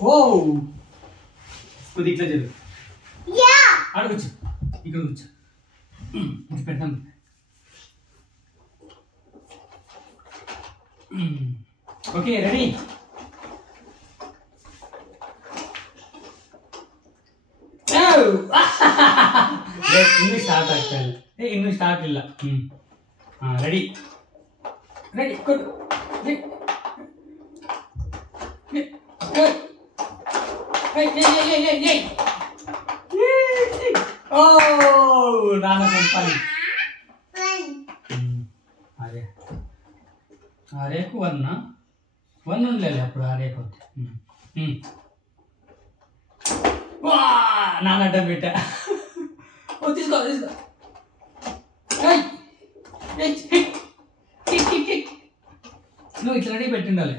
ఓ కొద్ది ఇట్లా చదువు అడగచ్చు ఇక్కడ కూర్చో ఇది పెడతాం ఓకే రెడీ ಇನ್ನೂ ಸ್ಟಾರ್ಟ್ ಆಗ್ತಾ ಇಲ್ಲ ಇನ್ನೂ ಸ್ಟಾರ್ಟ್ ಇಲ್ಲ ರೆಡಿ ರೆಡಿ ಕೊಡು ఓ నాన్న పంపాలి అరే ఆరేకు వన్ ఉండలేదు అప్పుడు ఆరేకు నాన్న అడ్డం పెట్టా తీసుకో తీసుకో నువ్వు ఇట్లా రెడీ పెట్టి ఉండాలి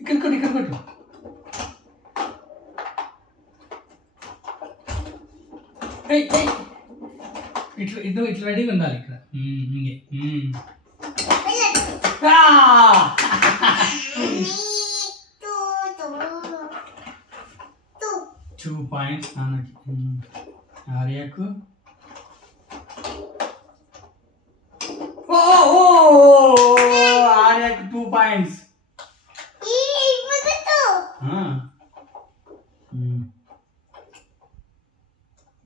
ఇక్కడ కొట్టు ఇక్కడ కొట్టు ఇట్లా ఇట్లా ఇట్లా రెడీగా ఉండాలి ఇక్కడ ఇంకే 2 points నాన్నకి ఆర్యకు ఆర్యకు 2 points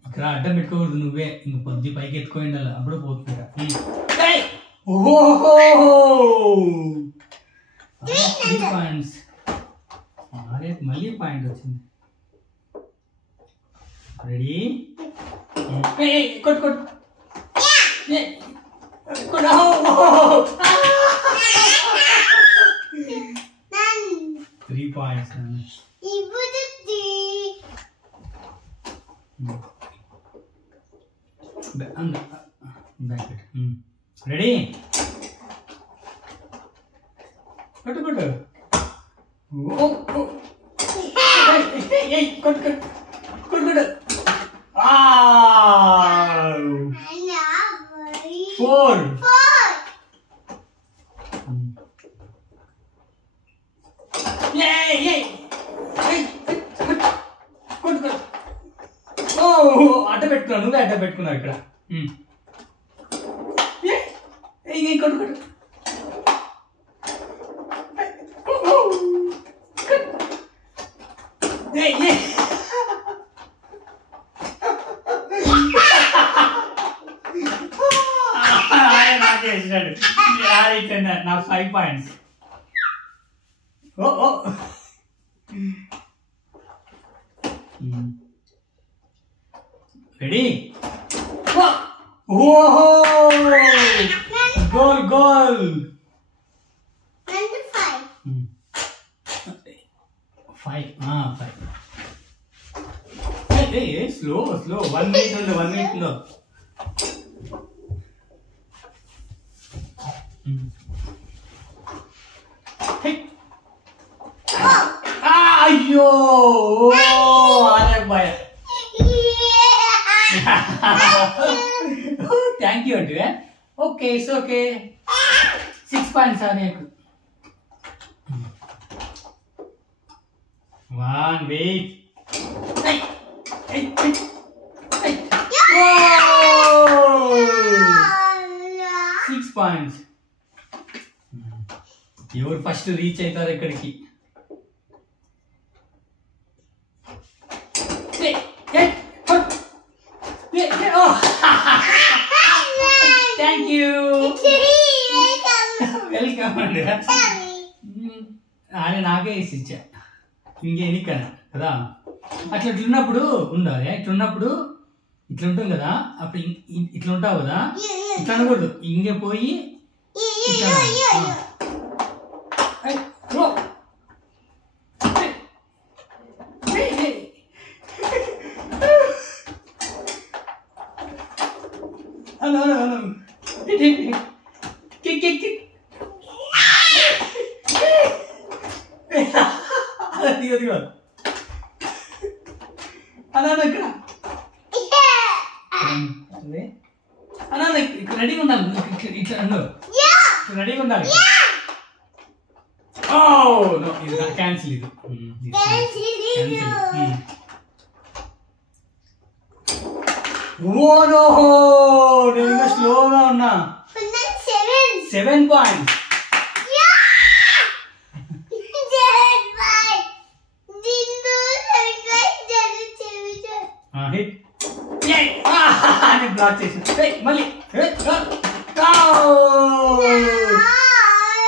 ఇక్కడ అడ్డం పెట్టుకోకూడదు నువ్వే ఇంక పొద్దు పైకి ఎత్తుకొని ఉండాలి అప్పుడు పోతుందా 3 points ఆర్యకు మళ్ళీ పాయింట్ వచ్చింది రెడీ కొట్టు కొట్టు కొట్టు 3 points రెడీ కొట్టు కొట్టు కొట్టు కొట్టు కొట్టు కొట్టు 4 అడ్డ పెట్టుకున్నావు నువ్వే అడ్డ పెట్టుకున్నావు ఇక్కడ కొట్టు కొట్టు నా 5 points ready goal goal 5 slow slow 1 minute ఉంది 1 minute లో అయ్యో థ్యాంక్ యూ అంటే ఓకే ఇట్స్ ఓకే 6 points ఆర్యకు 1 వెయిట్ 6 points ఎవరు ఫస్ట్ రీచ్ అవుతారు ఇక్కడికి థ్యాంక్ యూ వెల్కమ్ అండి ఆయన నాకే వేసి ఇచ్చా ఇంకేని కదా అట్లా ఇట్లున్నప్పుడు ఉండాలి ఇట్లున్నప్పుడు ఇట్లా ఉంటుంది కదా అప్పుడు ఇట్లా ఉంటావు కదా ఇట్లా అనకూడదు ఇంకే పోయి ఇట్లా hello hello hello kick kick kick దిగో దిగో అలా ఇక్కడ అలా ఇక్కడ రెడీగా ఉండాలి ఇట్లా రెడీగా ఉండాలి నో ఇది క్యాన్సిల్ ఇది ఓ నో నేను ఇంకా స్లోగా ఉన్నా 7 పాయింట్స్ బ్లాక్ చేసి మళ్ళీ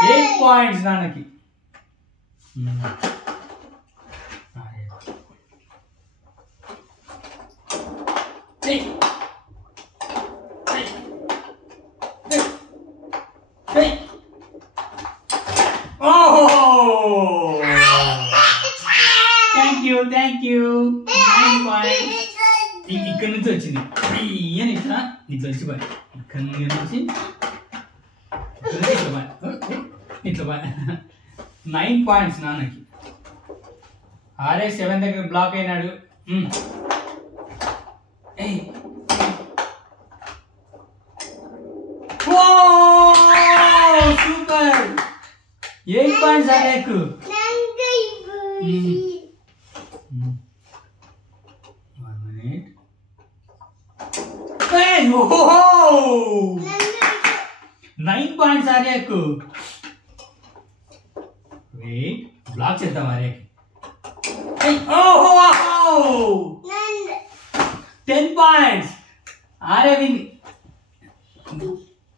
8 పాయింట్స్ నాన్నకి థ్యాంక్ యూ ఇక్కడ నుంచి వచ్చింది అని ఇట్లా ఇట్లా వచ్చిపోయి ఇక్కడ నుంచి ఇట్లా 9 పాయింట్స్ నాన్నకి. RS7 దగ్గర బ్లాక్ అయినాడు. సూపర్ 8 పాయింట్స్ ఆర్యకు. నైన్ పాయింట్స్ ఆర్యకు. వెయిట్ బ్లాక్ చేద్దాం ఆర్యకి. 10 పాయింట్స్ ఆర్య విన్.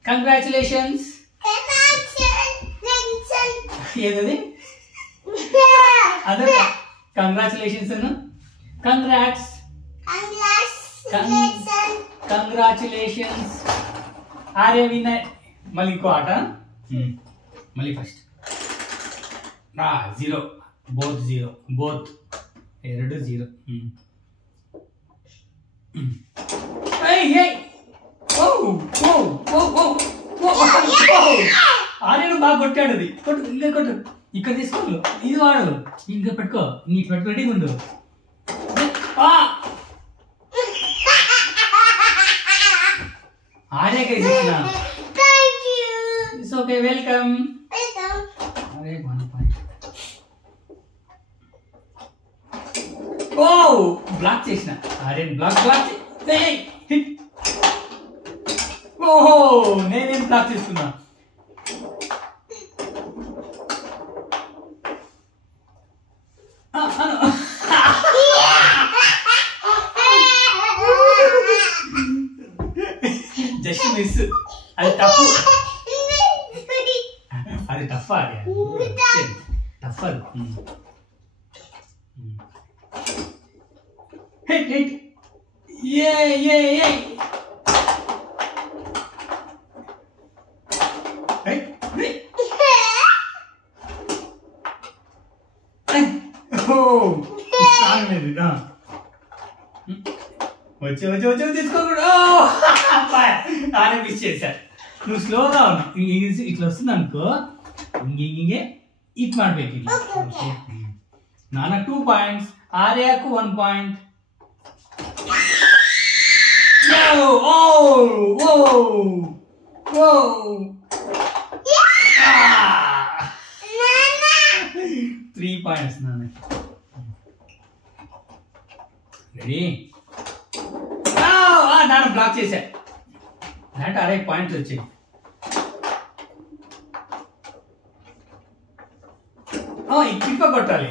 కంగ్రాచులేషన్స్. ఏదది అదే కంగ్రాచులేషన్స్ అను. Congrats congratulations Arya winner. మళ్ళీ ఇంకో ఆట. మళ్ళీ ఫస్ట్ 0 బోత్ 0 బోత్ 2-0. ఆర్యను బాగా కొట్టాడు. అది కొట్టు ఇంకా కొట్టు. ఇక్కడ తీసుకో ఇది వాడు. ఇంకా పెట్టుకో. నీకు పెట్టుకుంటే ఉండు. ఆర్యకి ఇస్తున్నా. It's okay. వెల్కమ్. అరే 1 పాయింట్. ఓ బ్లాక్ చేసిన. Aryan black hit. ఓహో నేనేం బ్లాక్ చేస్తున్నా. Just miss. అది టఫ్. అది టఫ్. అది టఫ్. అది హిట్ హిట్. వచ్చి వచ్చి వచ్చి తీసుకోకూడదు. ఆరే మిస్ చేశారు. నువ్వు స్లోగా ఉన్నావు. ఇట్లా వస్తుంది అనుకో. ఇంకే ఇట్ ಮಾಡಬೇಕು. నాన్న 2 పాయింట్స్. ఆర్యకు 1 పాయింట్. ఓ 3 పాయింట్స్ నాన్న. రెడీ. నాన్న బ్లాక్ చేశా. అంటే 6 పాయింట్స్ వచ్చాయి. ఇటుపక్క కొట్టాలి.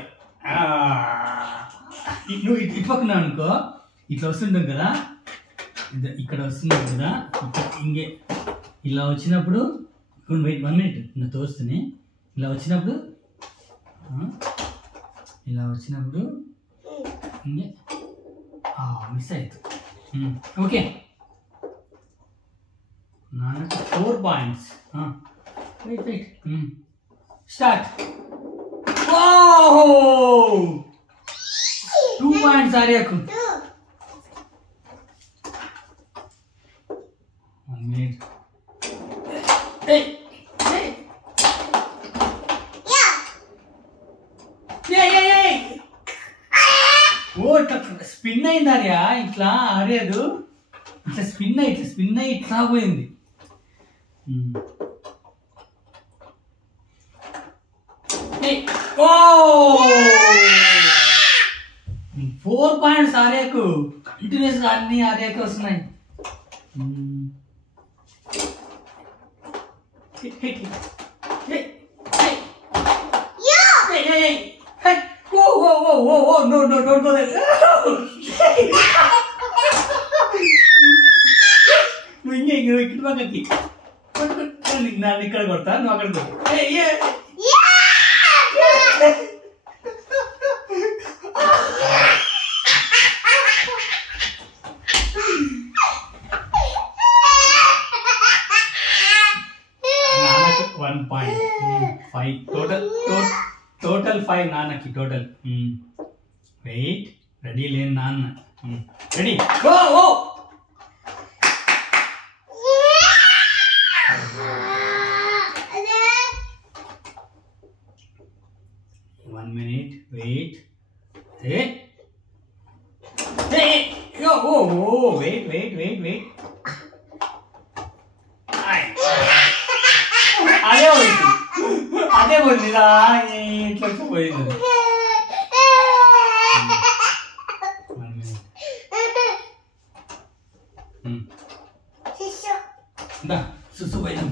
నువ్వు ఇటుపక్కన అనుకో. ఇట్లా వస్తుంటాం కదా. ఇక్కడ వస్తున్నావు కదా. ఇంకే ఇలా వచ్చినప్పుడు 1 మినిట్ నా తోస్తూనే ఇలా వచ్చినప్పుడు ఇంకే మిస్ అవుతుంది. ఓకే నాన్నకు 4 పాయింట్స్. Wait start. 2 పాయింట్స్ ఆర్యకు. 1 మినిట్. ఓ స్పిన్ అయింది ఆర్య. ఇట్లా ఆర్యదు ఇట్లా స్పిన్ అయ్యి ఇట్లా పోయింది. ఓ 4 పాయింట్స్ ఆర్యకు కంటిన్యూస్ గా అన్ని ఆర్యకు వస్తున్నాయి. No, don't go there. నువ్వు ఇంకే ఇక్కడ పక్కకి నన్ను ఇక్కడ కొడతా, నువ్వు అక్కడ కొట్టు. నాన్నకి 1 point. 5 total 5 నాన్నకి టోటల్. వెయిట్, రెడీ లేని నాన్న. Ready go. 1 minute, wait. Hey. Wait. అదే పోయిందిరా, ఇట్లా పోయింది. 1 minute. సుసు పోయినాం.